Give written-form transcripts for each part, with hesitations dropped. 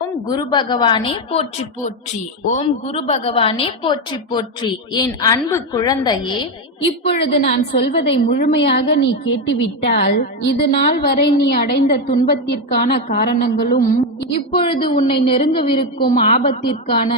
ஓம் குரு பகவானே போற்றி போற்றி. ஓம் குரு பகவானே போற்றி போற்றி. என் அன்பு குழந்தையே, இப்பொழுது நான் சொல்வதை முழுமையாக நீ கேட்டுவிட்டால் இது நாள் வரை நீ அடைந்த துன்பத்திற்கான காரணங்களும் இப்பொழுது உன்னை நெருங்கவிருக்கும் ஆபத்திற்கான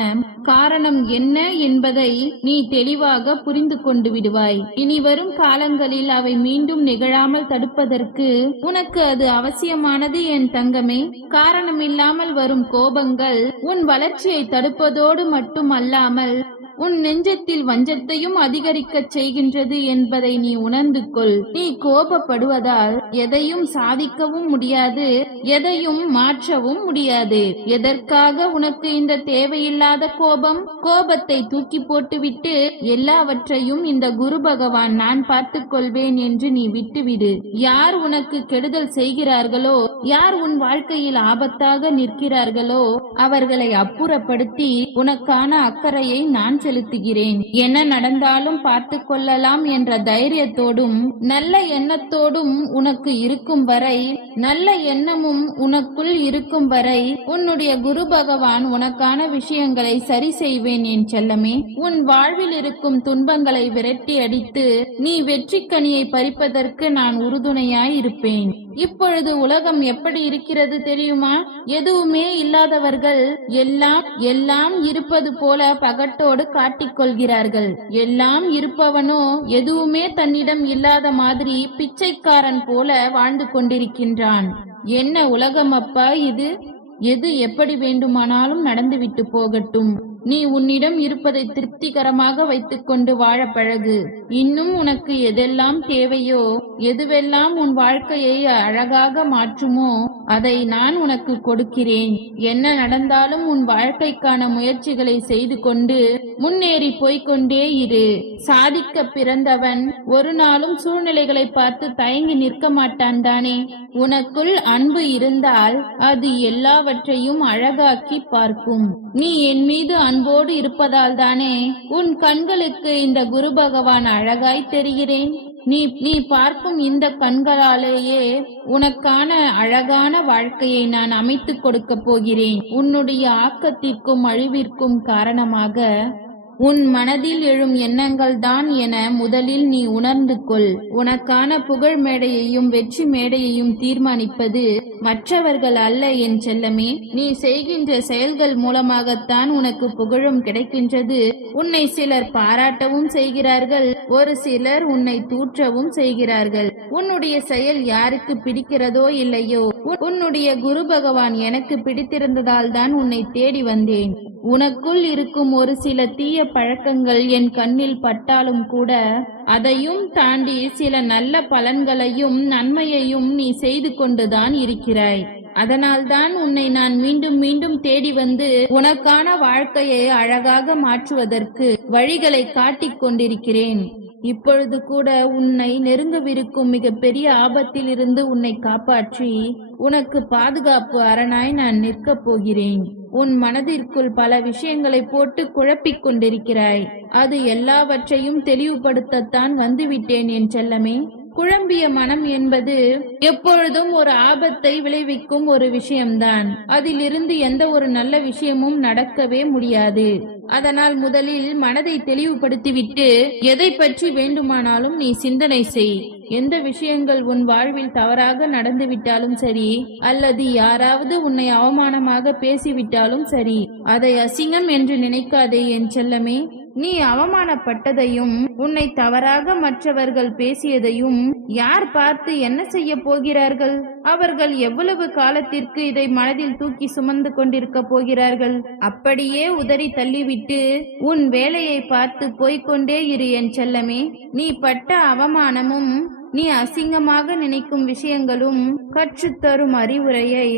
காரணம் என்ன என்பதை நீ தெளிவாக புரிந்து கொண்டு விடுவாய். இனி வரும் காலங்களில் அவை மீண்டும் நிகழாமல் தடுப்பதற்கு உனக்கு அது அவசியமானது என் தங்கமே. காரணமில்லாமல் வரும் கோபங்கள் உன் வளர்ச்சியை தடுப்பதோடு மட்டுமல்லாமல் உன் நெஞ்சத்தில் வஞ்சத்தையும் அதிகரிக்கச் செய்கின்றது என்பதை நீ உணர்ந்து கொள். நீ கோபப்படுவதால் எதையும் சாதிக்கவும் முடியாது, எதையும் மாற்றவும் முடியாது. எதற்காக உனக்கு இந்த தேவையில்லாத கோபம்? கோபத்தை தூக்கி போட்டுவிட்டு எல்லாவற்றையும் இந்த குரு பகவான் நான் பார்த்துக் கொள்வேன் என்று நீ விட்டுவிடு. யார் உனக்கு கெடுதல் செய்கிறார்களோ, யார் உன் வாழ்க்கையில் ஆபத்தாக நிற்கிறார்களோ அவர்களை அப்புறப்படுத்தி உனக்கான அக்கறையை நான் செலுத்துகிறேன். என்ன நடந்தாலும் பார்த்து கொள்ளலாம் என்ற தைரியத்தோடும் நல்ல எண்ணத்தோடும் உனக்கு இருக்கும் வரை, நல்ல எண்ணமும் உனக்குள் இருக்கும் வரை உன்னுடைய குரு பகவான் உனக்கான விஷயங்களை சரி செய்வேன் என் செல்லமே. உன் வாழ்வில் இருக்கும் துன்பங்களை விரட்டி அடித்து நீ வெற்றி கனியை பறிப்பதற்கு நான் உறுதுணையாய் இருப்பேன். இப்பொழுது உலகம் எப்படி இருக்கிறது தெரியுமா? எதுவுமே இல்லாதவர்கள் எல்லாம் இருப்பது போல பகட்டோடு காட்டிக்கொள்கிறார்கள். எல்லாம் இருப்பவனோ எதுவுமே தன்னிடம் இல்லாத மாதிரி பிச்சைக்காரன் போல வாழ்ந்து கொண்டிருக்கின்றான். என்ன உலகம் அப்பா இது? எது எப்படி வேண்டுமானாலும் நடந்துவிட்டு போகட்டும். நீ உன்னிடம் இருப்பதை திருப்திகரமாக வைத்துக்கொண்டு வாழ பழகு. இன்னும் உனக்கு எதெல்லாம் தேவையோ, எதுவெல்லாம் உன் வாழ்க்கையை அழகாக மாற்றுமோ அதை நான் உனக்கு கொடுக்கிறேன். என்ன நடந்தாலும் உன் வாழ்க்கைக்கான முயற்சிகளை செய்து கொண்டு முன்னேறி போய்கொண்டே இரு. சாதிக்க பிறந்தவன் ஒரு நாளும் சூழ்நிலைகளை பார்த்து தயங்கி நிற்க மாட்டான் தானே? உனக்குள் அன்பு இருந்தால் அது எல்லாவற்றையும் அழகாக்கி பார்க்கும். நீ என் மீது அன்போடு இருப்பதால் தானே உன் கண்களுக்கு இந்த குரு பகவான் அழகாய் தெரிகிறேன். நீ பார்க்கும் இந்த கண்களாலேயே உனக்கான அழகான வாழ்க்கையை நான் அமைத்து கொடுக்க போகிறேன். உன்னுடைய ஆக்கத்திற்கும் அழிவிற்கும் காரணமாக உன் மனதில் எழும் எண்ணங்கள் தான் என முதலில் நீ உணர்ந்து கொள். உனக்கான புகழ் மேடையையும் வெற்றி மேடையையும் தீர்மானிப்பது மற்றவர்கள் அல்ல என் செல்லமே. நீ செய்கின்ற செயல்கள் மூலமாகத்தான் உனக்கு புகழும் கிடைக்கின்றது. உன்னை சிலர் பாராட்டவும் செய்கிறார்கள், ஒரு சிலர் உன்னை தூற்றவும் செய்கிறார்கள். உன்னுடைய செயல் யாருக்கு பிடிக்கிறதோ இல்லையோ, உன்னுடைய குரு பகவான் எனக்கு பிடித்திருந்ததால் தான் உன்னை தேடி வந்தேன். உனக்குள் இருக்கும் ஒரு சில தீய பழக்கங்கள் என் கண்ணில் பட்டாலும் கூட அதையும் தாண்டி சில நல்ல பலன்களையும் நன்மையையும் நீ செய்து கொண்டுதான் இருக்கிறாய். அதனால்தான் உன்னை நான் மீண்டும் மீண்டும் தேடி வந்து உனக்கான வாழ்க்கையை அழகாக மாற்றுவதற்கு வழிகளை காட்டிக் கொண்டிருக்கிறேன். இப்பொழுது கூட உன்னை நெருங்கவிருக்கும் மிக பெரிய ஆபத்தில் இருந்து உன்னை காப்பாற்றி உனக்கு பாதுகாப்பு அரணாய் நான் நிற்கப் போகிறேன். உன் மனதிற்குள் பல விஷயங்களை போட்டு குழப்பிக் கொண்டிருக்கிறாய். அது எல்லாவற்றையும் தெளிவுபடுத்தத்தான் வந்துவிட்டேன் என் செல்லமே. குழம்பிய மனம் என்பது எப்பொழுதும் ஒரு ஆபத்தை விளைவிக்கும் ஒரு விஷயம்தான். அதிலிருந்து எந்த ஒரு நல்ல விஷயமும் நடக்கவே முடியாது. அதனால் முதலில் மனதை தெளிவுபடுத்திவிட்டு எதை பற்றி வேண்டுமானாலும் நீ சிந்தனை செய். எந்த விஷயங்கள் உன் வாழ்வில் தவறாக நடந்துவிட்டாலும் சரி, அல்லது யாராவது உன்னை அவமானமாக பேசிவிட்டாலும் சரி, அதை அசிங்கம் என்று நினைக்காதே என் செல்லமே. நீ அவமானப்பட்டதையும் உன்னை தவறாக மற்றவர்கள் பேசியதையும் யார் பார்த்து என்ன செய்ய போகிறார்கள்? அவர்கள் எவ்வளவு காலத்திற்கு இதை மனதில் தூக்கி சுமந்து கொண்டிருக்க போகிறார்கள்? அப்படியே உதறி தள்ளிவிட்டு உன் வேலையை பார்த்து போய்கொண்டே இரு என் செல்லமே. நீ பட்ட அவமானமும் நீ அசிங்கமாக நினைக்கும் விஷயங்களும் கற்றுத்தரும் அறிவுரையை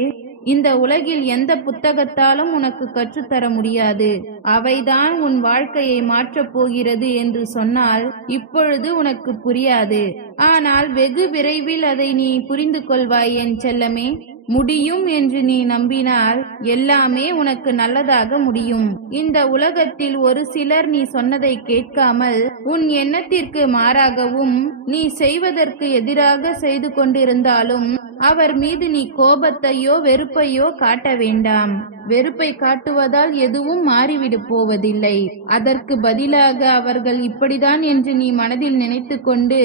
இந்த உலகில் எந்த புத்தகத்தாலும் உனக்கு கற்றுத்தர முடியாது. அவைதான் உன் வாழ்க்கையை மாற்றப் போகிறது என்று சொன்னால் இப்பொழுது உனக்கு புரியாது. ஆனால் வெகு விரைவில் அதை நீ புரிந்து கொள்வாய் என் செல்லமே. முடியும் என்று நீ நம்பினால் எல்லாமே உனக்கு நல்லதாக முடியும். இந்த உலகத்தில் ஒரு சிலர் நீ சொன்னதை கேட்காமல் உன் எண்ணத்திற்கு மாறாகவும் நீ செய்வதற்கு எதிராக செய்து கொண்டிருந்தாலும் அவர் மீது நீ கோபத்தையோ வெறுப்பையோ காட்ட வேண்டாம். வெறுப்பை காட்டுவதால் எதுவும் மாறிவிட போவதில்லை. அதற்கு பதிலாக அவர்கள் இப்படிதான் என்று நீ மனதில் நினைத்து கொண்டு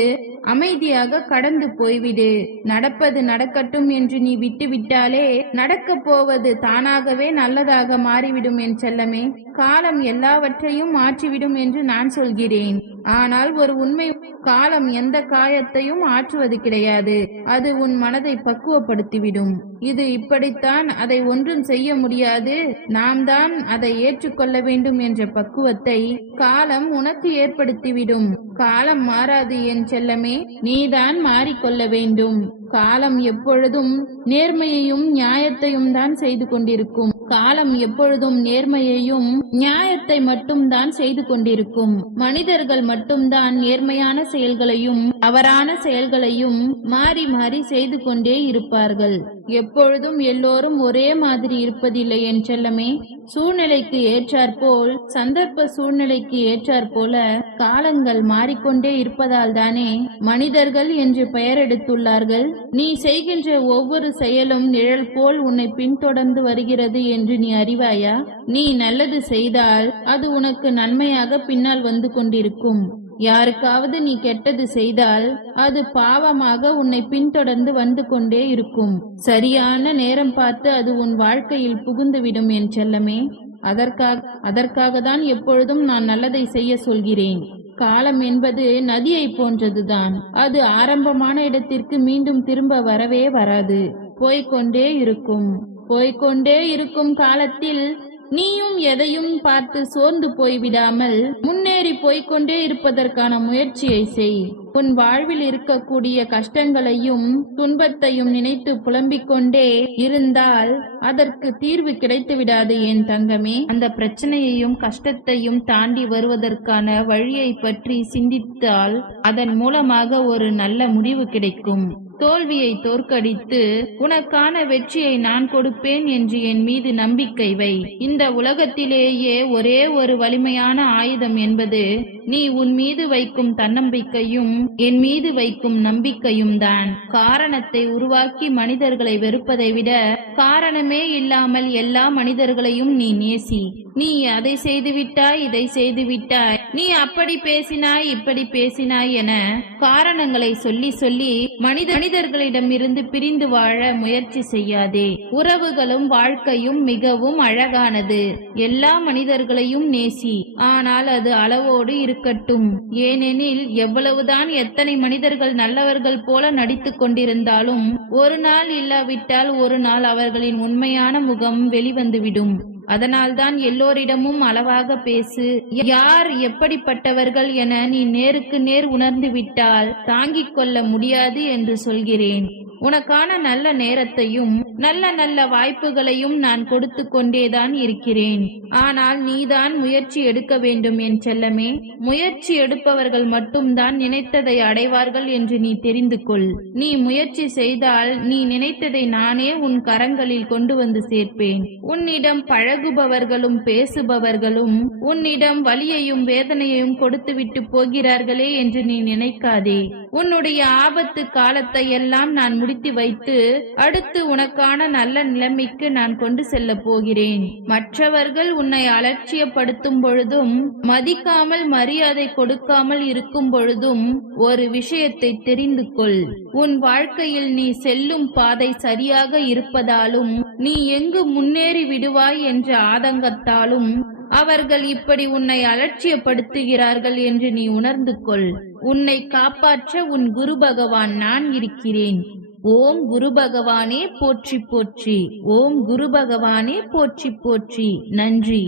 அமைதியாக கடந்து போய்விடு. நடப்பது நடக்கட்டும் என்று நீ விட்டுவிட்டாலே நடக்கப் போவது தானாகவே நல்லதாக மாறிவிடும் என் செல்லமே. காலம் எல்லாவற்றையும் மாற்றிவிடும் என்று நான் சொல்கிறேன். ஆனால் ஒரு உண்மை, காலம் எந்த காயத்தையும் ஆற்றுவது கிடையாது. அது உன் மனதை பக்குவப்படுத்திவிடும். இது இப்படித்தான், அதை ஒன்றும் செய்ய முடியாது, நாம் தான் அதை ஏற்றுக்கொள்ள வேண்டும் என்ற பக்குவத்தை காலம் உனக்கு ஏற்படுத்திவிடும். காலம் மாறாது என் செல்லமே, நீதான் மாறிக்கொள்ள வேண்டும். காலம் எப்பொழுதும் நேர்மையையும் நியாயத்தையும் தான் செய்து கொண்டிருக்கும். காலம் எப்பொழுதும் நேர்மையையும் நியாயத்தை மட்டும் தான் செய்து கொண்டிருக்கும். மனிதர்கள் மட்டும்தான் நேர்மையான செயல்களையும் தவறான செயல்களையும் மாறி மாறி செய்து கொண்டே இருப்பார்கள். எப்பொழுதும் எல்லோரும் ஒரே மாதிரி இருப்பதில்லை என் செல்லமே. சூழ்நிலைக்கு ஏற்றாற்போல், சந்தர்ப்ப சூழ்நிலைக்கு ஏற்றாற்போல காலங்கள் மாறிக்கொண்டே இருப்பதால் தானே மனிதர்கள் என்று பெயர் எடுத்துள்ளார்கள். நீ செய்கின்ற ஒவ்வொரு செயலும் நிழல் போல் உன்னை பின்தொடர்ந்து வருகிறது என்று நீ அறிவாயா? நீ நல்லது செய்தால் அது உனக்கு நன்மையாக பின்னால் வந்து கொண்டிருக்கும். யாருக்காவது நீ கெட்டது செய்தால் அது பாவமாக உன்னை பின்தொடர்ந்து வந்து கொண்டே இருக்கும். சரியான நேரம் பார்த்து அது உன் வாழ்க்கையில் புகுந்துவிடும் என் செல்லமே. அதற்காக தான் எப்பொழுதும் நான் நல்லதை செய்ய சொல்கிறேன். காலம் என்பது நதியை போன்றதுதான். அது ஆரம்பமான இடத்திற்கு மீண்டும் திரும்ப வரவே வராது. போய்கொண்டே இருக்கும் காலத்தில் நீயும் எதையும் பார்த்து சோர்ந்து போய்விடாமல் முன்னேறி போய்கொண்டே இருப்பதற்கான முயற்சியை செய். உன் வாழ்வில் இருக்கக்கூடிய கஷ்டங்களையும் துன்பத்தையும் நினைத்து புலம்பிக் கொண்டே இருந்தால் அதற்கு தீர்வு கிடைத்து விடாது என் தங்கமே. அந்த பிரச்சனையையும் கஷ்டத்தையும் தாண்டி வருவதற்கான வழியை பற்றி சிந்தித்தால் அதன் மூலமாக ஒரு நல்ல முடிவு கிடைக்கும். தோல்வியை தோற்கடித்து உனக்கான வெற்றியை நான் கொடுப்பேன் என்று என் மீது நம்பிக்கை வை. இந்த உலகத்திலேயே ஒரே ஒரு வலிமையான ஆயுதம் என்பது நீ உன் மீது வைக்கும் தன்னம்பிக்கையும் என் மீது வைக்கும் நம்பிக்கையும் தான். காரணத்தை உருவாக்கி மனிதர்களை வெறுப்பதை விட காரணமே இல்லாமல் எல்லா மனிதர்களையும் நீ நேசி. நீ அதை செய்து விட்டாய், இதை செய்து விட்டாய், நீ அப்படி பேசினாய், இப்படி பேசினாய் என காரணங்களை சொல்லி சொல்லி மனிதர்களிடமிருந்து பிரிந்து வாழ முயற்சி செய்யாதே. உறவுகளும் வாழ்க்கையும் மிகவும் அழகானது. எல்லா மனிதர்களையும் நேசி, ஆனால் அது அளவோடு இருக்கட்டும். ஏனெனில் எவ்வளவுதான் எத்தனை மனிதர்கள் நல்லவர்கள் போல நடித்துக் கொண்டிருந்தாலும் ஒரு நாள் இல்லாவிட்டால் ஒரு நாள் அவர்களின் உண்மையான முகம் வெளிவந்துவிடும். அதனால்தான் எல்லோரிடமும் அளவாக பேசு. யார் எப்படிப்பட்டவர்கள் என நீ நேருக்கு நேர் உணர்ந்து விட்டால் தாங்கிக் கொள்ள முடியாது என்று சொல்கிறேன். உனக்கான நல்ல நேரத்தையும் நல்ல நல்ல வாய்ப்புகளையும் நான் கொடுத்து கொண்டேதான் இருக்கிறேன். ஆனால் நீதான் முயற்சி எடுக்க வேண்டும் என் செல்லமே. முயற்சி எடுப்பவர்கள் மட்டும்தான் நினைத்ததை அடைவார்கள் என்று நீ தெரிந்து கொள். நீ முயற்சி செய்தால் நீ நினைத்ததை நானே உன் கரங்களில் கொண்டு வந்து சேர்ப்பேன். உன்னிடம் பழகுபவர்களும் பேசுபவர்களும் உன்னிடம் வலியையும் வேதனையையும் கொடுத்துவிட்டு போகிறார்களே என்று நீ நினைக்காதே. உன்னுடைய ஆபத்து காலத்தை எல்லாம் நான் முடித்து வைத்து அடுத்து உனக்கான நல்ல நிலைமைக்கு நான் கொண்டு செல்ல போகிறேன். மற்றவர்கள் உன்னை அலட்சியப்படுத்தும் பொழுதும் மதிக்காமல் மரியாதை கொடுக்காமல் இருக்கும் பொழுதும் ஒரு விஷயத்தை தெரிந்து கொள். உன் வாழ்க்கையில் நீ செல்லும் பாதை சரியாக இருப்பதாலும் நீ எங்கு முன்னேறி விடுவாய் என்ற ஆதங்கத்தாலும் அவர்கள் இப்படி உன்னை அலட்சியப்படுத்துகிறார்கள் என்று நீ உணர்ந்து கொள். உன்னை காப்பாற்ற உன் குரு பகவான் நான் இருக்கிறேன். ஓம் குரு பகவானே போற்றி போற்றி. ஓம் குரு பகவானே போற்றி போற்றி. நன்றி.